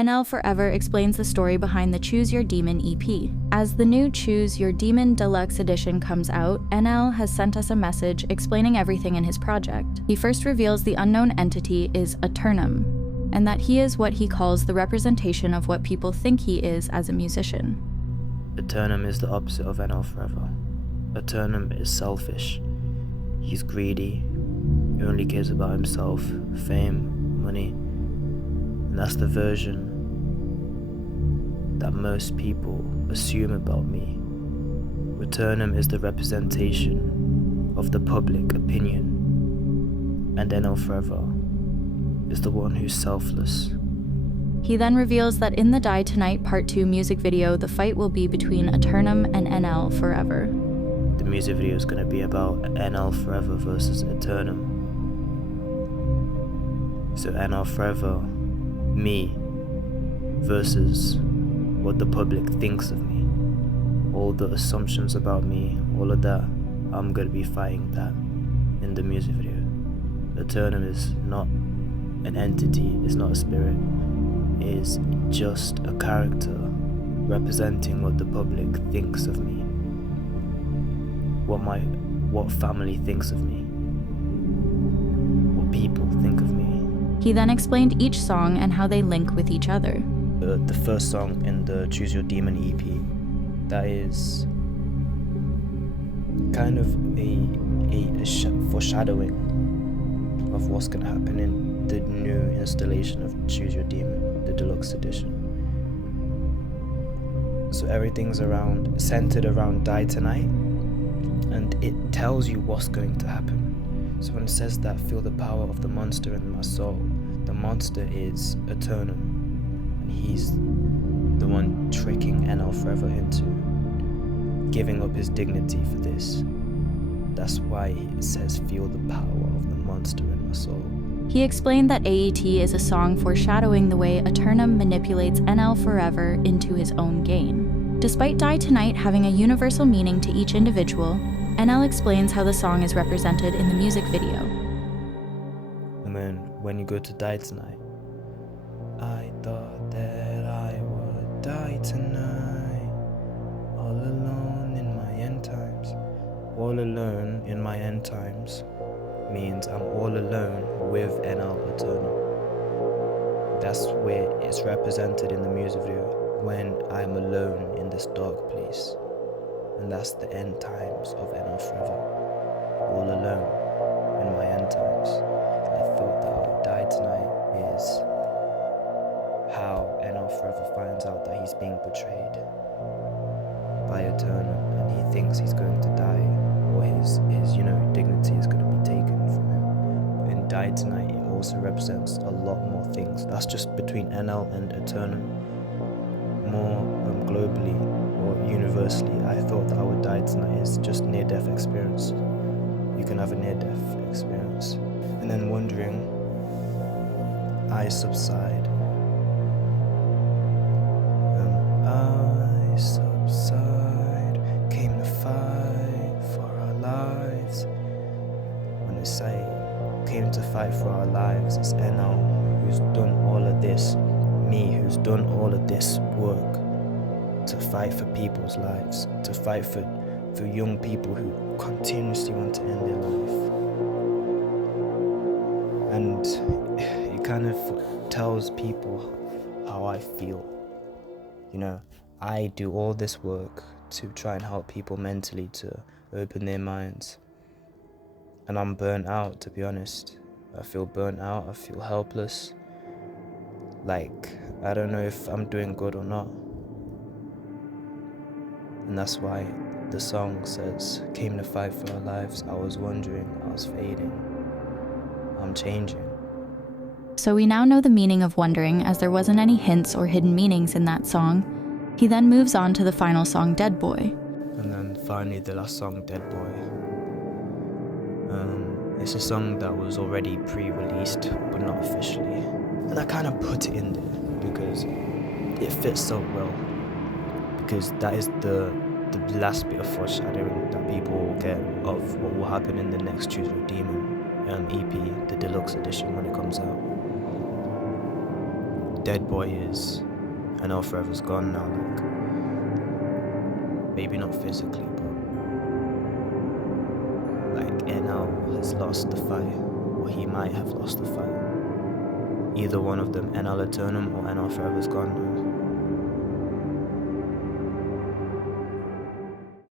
NL FO4EVER explains the story behind the Choose Your Demon EP. As the new Choose Your Demon Deluxe Edition comes out, NL has sent us a message explaining everything in his project. He first reveals the unknown entity is Eternum, and that he is what he calls the representation of what people think he is as a musician. Eternum is the opposite of NL FO4EVER. Eternum is selfish. He's greedy. He only cares about himself, fame, money. And that's the version that most people assume about me. Eternum is the representation of the public opinion, and NL FO4EVER is the one who's selfless. He then reveals that in the Die Tonight Part 2 music video, the fight will be between Eternum and NL FO4EVER. The music video is going to be about NL FO4EVER versus Eternum. So NL FO4EVER, me, versus what the public thinks of me. All the assumptions about me, all of that, I'm going to be fighting that in the music video. Eternum is not an entity, it's not a spirit. It is just a character representing what the public thinks of me. What family thinks of me. What people think of me. He then explained each song and how they link with each other. The first song in the Choose Your Demon EP, that is kind of a foreshadowing of what's going to happen in the new installation of Choose Your Demon, the deluxe edition. So everything's centered around Die Tonight, and it tells you what's going to happen. So when it says that, feel the power of the monster in my soul, the monster is Eternum, and he's the one tricking NL FO4EVER into giving up his dignity for this. That's why it says, feel the power of the monster in my soul. He explained that AET is a song foreshadowing the way Eternum manipulates NL FO4EVER into his own gain. Despite Die Tonight having a universal meaning to each individual, NL explains how the song is represented in the music video. And then when you go to Die Tonight, I thought that I would die tonight, all alone in my end times. All alone in my end times means I'm all alone with NL Eternum. That's where it's represented in the music video, when I'm alone in this dark place. And that's the end times of NL FO4EVER. All alone in my end times. I thought that I would die tonight is how NL FO4EVER finds out that he's being betrayed by Eternum, and he thinks he's going to die, or his dignity is going to be taken from him. But in Die Tonight, it also represents a lot more things. That's just between NL and Eternum. More globally or universally, I thought that I would die tonight is just near-death experience. You can have a near-death experience. And then wondering, I subside. I subside, came to fight for our lives. When I say came to fight for our lives, it's NL who's done all of this. Me who's done all of this work to fight for people's lives, to fight for young people who continuously want to end their life. And it kind of tells people how I feel. I do all this work to try and help people mentally to open their minds. And I'm burnt out, to be honest. I feel burnt out, I feel helpless. Like, I don't know if I'm doing good or not. And that's why the song says, came to fight for our lives. I was wondering, I was fading. I'm changing. So we now know the meaning of wondering, as there wasn't any hints or hidden meanings in that song. He then moves on to the final song, Dead Boy. And then finally the last song, Dead Boy. It's a song that was already pre-released, but not officially. And I kind of put it in there because it fits so well. Because that is the last bit of foreshadowing that people will get of what will happen in the next Choose Your Demon EP, the deluxe edition, when it comes out. dead boy is NL Forever's gone now, like, maybe not physically, but like NL has lost the fight, or he might have lost the fight. Either one of them, NL Eternum or NL Forever's gone now.